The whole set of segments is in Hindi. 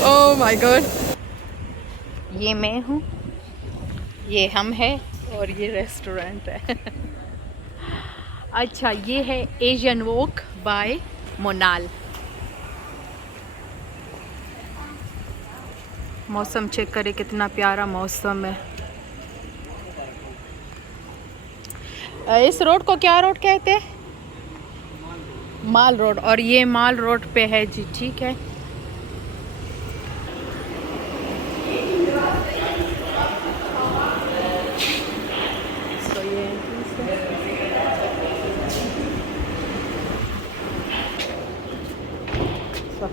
Oh my God. ये मैं हूँ, ये हम हैं और ये रेस्टोरेंट है। अच्छा, ये है एशियन वॉक बाय मोनाल। मौसम चेक करे, कितना प्यारा मौसम है। इस रोड को क्या रोड कहते हैं? माल रोड। और ये माल रोड पे है जी, ठीक है। तो ये सब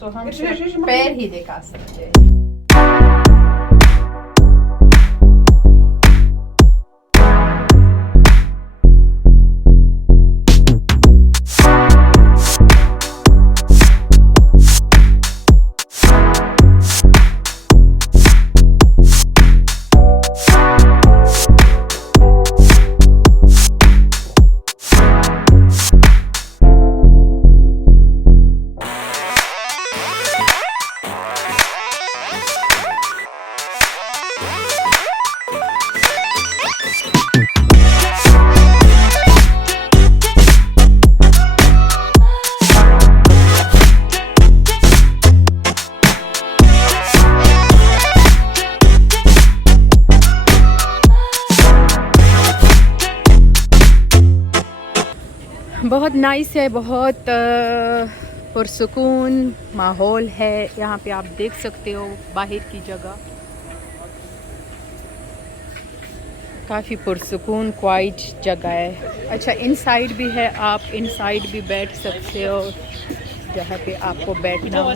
सो हम पैर ही दिखा सकते हैं। बहुत नाइस है, बहुत पुरसुकून माहौल है यहाँ पे। आप देख सकते हो बाहर की जगह काफ़ी पुरसुकून क्वाइट जगह है। अच्छा, इनसाइड भी है, आप इनसाइड भी बैठ सकते हो जहाँ पे आपको बैठना हो।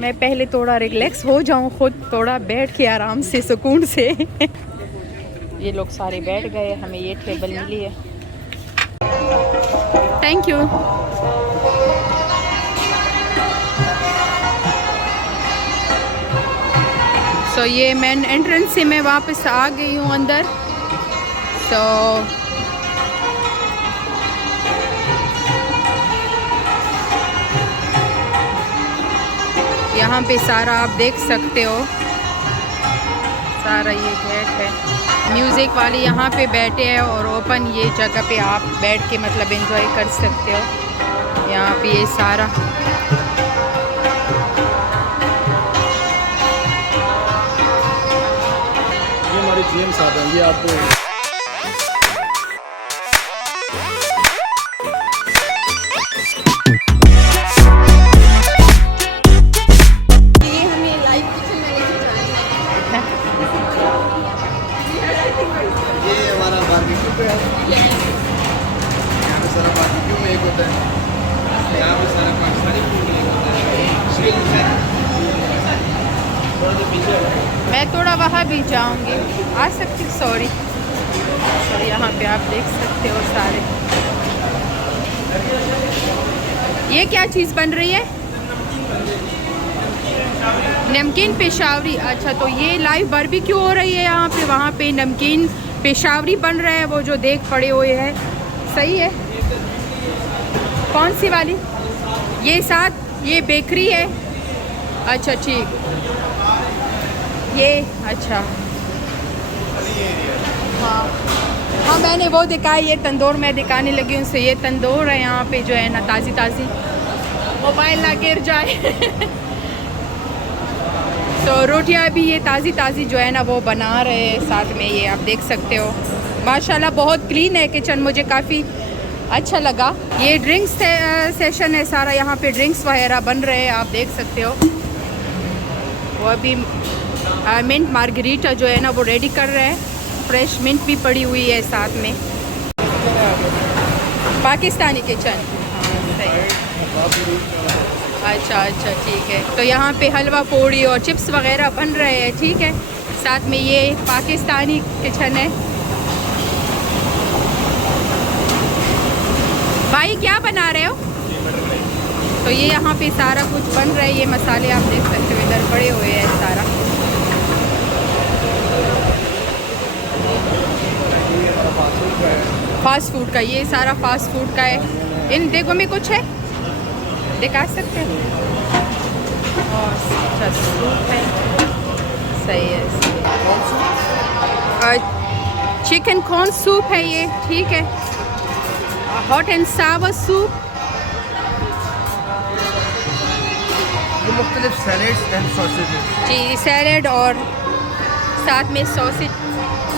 मैं पहले थोड़ा रिलैक्स हो जाऊँ खुद, थोड़ा बैठ के आराम से सुकून से। ये लोग सारे बैठ गए, हमें ये टेबल मिली है। Thank you. सो ये मेन एंट्रेंस से मैं वापस आ गई हूँ अंदर। सो यहाँ पे सारा आप देख सकते हो, सारा ये गेट है। म्यूज़िक वाले यहाँ पे बैठे हैं और ओपन ये जगह पे आप बैठ के मतलब एंजॉय कर सकते हो। यहाँ पे ये सारा ये हमारे जीएम साहब हैं, ये आपको मैं थोड़ा वहाँ भी जाऊँगी, आ सकती। सॉरी, यहाँ पे आप देख सकते हो सारे। ये क्या चीज़ बन रही है? नमकीन पेशावरी। अच्छा, तो ये लाइव बारबेक्यू हो रही है यहाँ पे। वहाँ पे नमकीन पेशावरी बन रहा है, वो जो देख पड़े हुए हैं। सही है। कौन सी वाली? ये साथ ये बेकरी है। अच्छा ठीक, ये अच्छा हाँ हाँ, मैंने वो दिखाया, ये तंदूर मैं दिखाने लगी हूँ। ये तंदूर है यहाँ पे जो है ना, ताज़ी ताज़ी, मोबाइल ना गिर जाए। तो रोटियाँ भी ये ताज़ी ताज़ी जो है ना वो बना रहे हैं साथ में। ये आप देख सकते हो, माशाल्लाह बहुत क्लीन है किचन, मुझे काफ़ी अच्छा लगा। ये ड्रिंक्स सेशन है सारा, यहाँ पे ड्रिंक्स वगैरह बन रहे हैं, आप देख सकते हो। वो अभी मिंट मार्गरीटा जो है ना वो रेडी कर रहे हैं। फ्रेश मिंट भी पड़ी हुई है साथ में। पाकिस्तानी किचन। हाँ, सही है। अच्छा अच्छा ठीक है। तो यहाँ पे हलवा पूड़ी और चिप्स वगैरह बन रहे हैं, ठीक है। साथ में ये पाकिस्तानी किचन है। भाई क्या बना रहे हो? तो ये यहाँ पे सारा कुछ बन रहा है, ये मसाले आप देख सकते हो इधर पड़े हुए हैं सारा। फास्ट फूड का, ये सारा फास्ट फूड का है। इन देखो में कुछ है, दिखा सकते हो। अच्छा सूप है, सही है, चिकन कॉर्न सूप है ये, ठीक है। Hot and sour soup. ये मुख्तलिफ सैलेड्स एंड सॉसेजेस। जी सैलेड और साथ में सॉसेज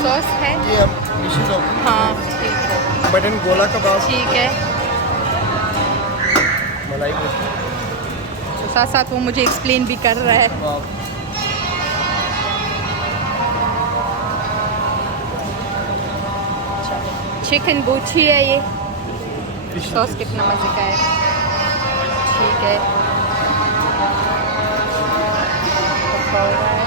सॉस है। ये अब डिशेज होगी। हाँ ठीक है, मटन गोला कबाब, ठीक है। मलाई कोफ्ता तो साथ साथ वो मुझे एक्सप्लेन भी कर रहा है। कबाब, चिकन बूची है ये। सॉस कितना मज़े का है, ठीक है। पकौड़ा है,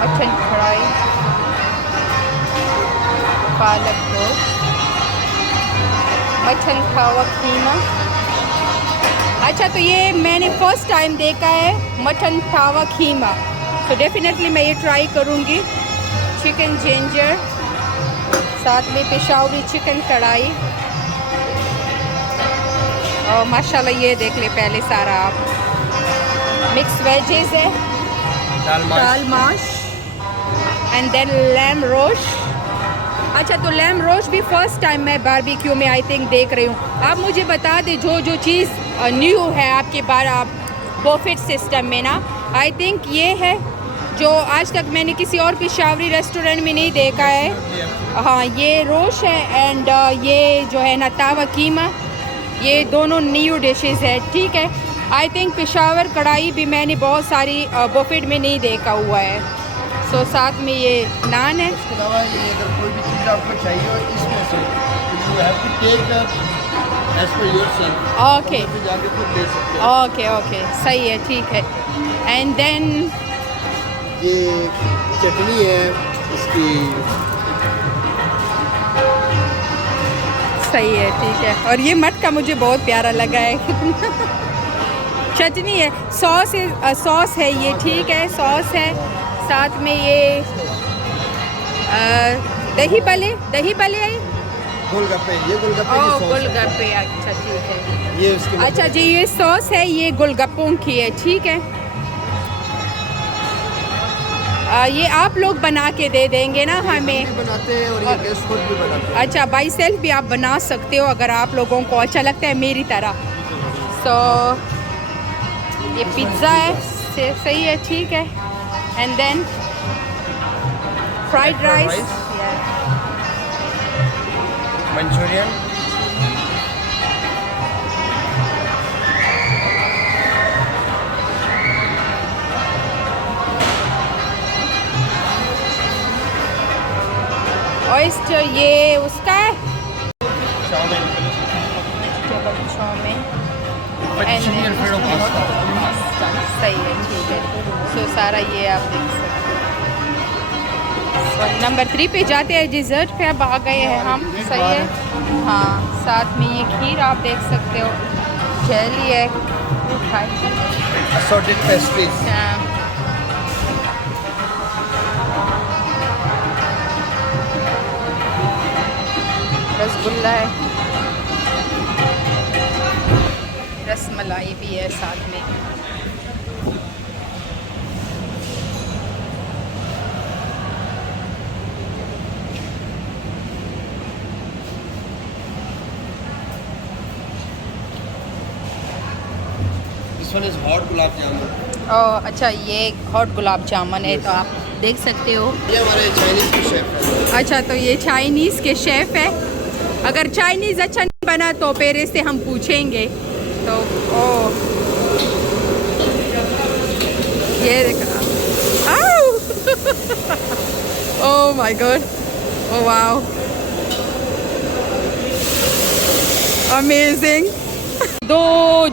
मटन फ्राई, पालक गोश्त, मटन खावा कीमा। अच्छा तो ये मैंने फर्स्ट टाइम देखा है मटन खावा कीमा, तो डेफिनेटली मैं ये ट्राई करूँगी। चिकन जिंजर, साथ में पेशावरी चिकन कढ़ाई, और माशाल्लाह ये देख ले पहले सारा आप। मिक्स वेजेस है, दाल माश एंड देन लैम रोश। अच्छा तो लैम रोश भी फर्स्ट टाइम मैं बारबेक्यू में आई थिंक देख रही हूँ। आप मुझे बता दें जो चीज़ न्यू है आपके बार आप बफेट सिस्टम में ना, आई थिंक ये है जो आज तक मैंने किसी और पेशावरी रेस्टोरेंट में नहीं देखा है। हाँ ये रोश है एंड ये जो है ना तावा कीमा, ये दोनों न्यू डिशेस है, ठीक है। आई थिंक पेशावर कढ़ाई भी मैंने बहुत सारी बफेट में नहीं देखा हुआ है। सो साथ में ये नान है। इसके अलावा ये अगर कोई भी चीज़ आपको चाहिए हो इसमें से you have to take as per yourself. Okay जाके खुद ले सकते हो। ओके ओके सही है, ठीक है। एंड देन ये चटनी है इसकी, सही है, ठीक है। और ये मटका मुझे बहुत प्यारा लगा है। चटनी है, सॉस है ये, ठीक है, सॉस है। साथ में ये दही भले है। गोलगप्पे, ये गोलगप्पे की सॉस है। गोलगप्पे, अच्छा ठीक है। ये उसके अच्छा जी ये सॉस है, ये गोलगप्पों की है, ठीक है। ये आप लोग बना के दे देंगे ना हमें? भी बनाते हैं और ये गेस्ट फूड भी बनाते हैं। अच्छा बाई सेल्फ भी आप बना सकते हो अगर आप लोगों को अच्छा लगता है मेरी तरह। सो ये पिज़्ज़ा है, सही है, ठीक है। And then fried rice, Manchurian, oyster, ये उसका है चाउमीन, चाउमीन, पेट्रोल अल्फ्रेडो पास्ता। सही है, ठीक है। सो सारा ये आप देख सकते हो। नंबर 3 पे जाते हैं, डिज़र्ट पे अब आ गए हैं हम, सही है। हाँ साथ में ये खीर आप देख सकते हो, जेली है, असॉर्टेड पेस्ट्रीज, रसगुल्ला है, रसमलाई भी है साथ में। This one is hot gulab jamun. ओह अच्छा ये हॉट गुलाब जामुन है, तो आप देख सकते हो। ये हमारे चाइनीज़ के शेफ है। अच्छा तो ये चाइनीज़ के शेफ़ है। अगर चाइनीज़ अच्छा नहीं बना तो पेरे से हम पूछेंगे। तो ओह ये देखा, oh my God, oh wow, amazing. दो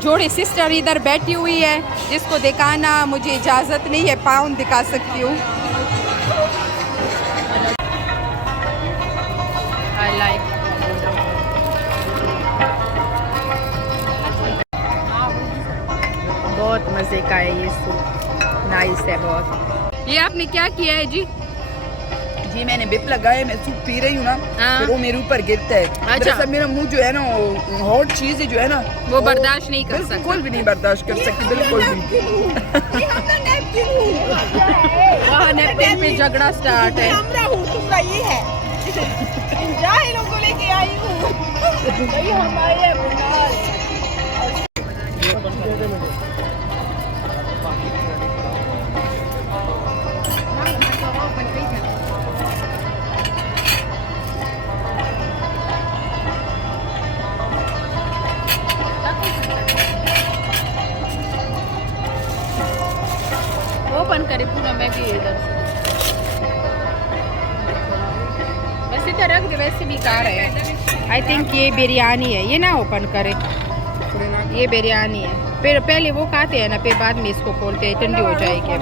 जोड़ी सिस्टर इधर बैठी हुई है, जिसको दिखाना मुझे इजाज़त नहीं है, पाउंड दिखा सकती हूँ। I like. बहुत मज़े का है ये सूप, नाइस है बहुत। ये आपने क्या किया है जी? जी मैंने बिप लगाया, मैं सूप पी रही हूँ ना, हाँ। फिर वो मेरे ऊपर गिरता है। अच्छा। दरअसल मेरा मुंह जो है ना, हॉट चीज़ें जो है ना, वो बर्दाश्त नहीं कर सकता। बिल्कुल भी नहीं बर्दाश्त कर सकती, बिल्कुल भी। वहाँ नेपकिन पे झगड़ा स्टार्ट है। ओपन करे पूरा, मैं भी इधर से वैसे तो रख दे, वैसे भी खा रहे हैं। आई थिंक ये बिरयानी है, ये ना ओपन करे, ये बिरयानी है। फिर पहले वो खाते हैं ना, फिर बाद में इसको खोलते हैं, ठंडी हो जाएगी।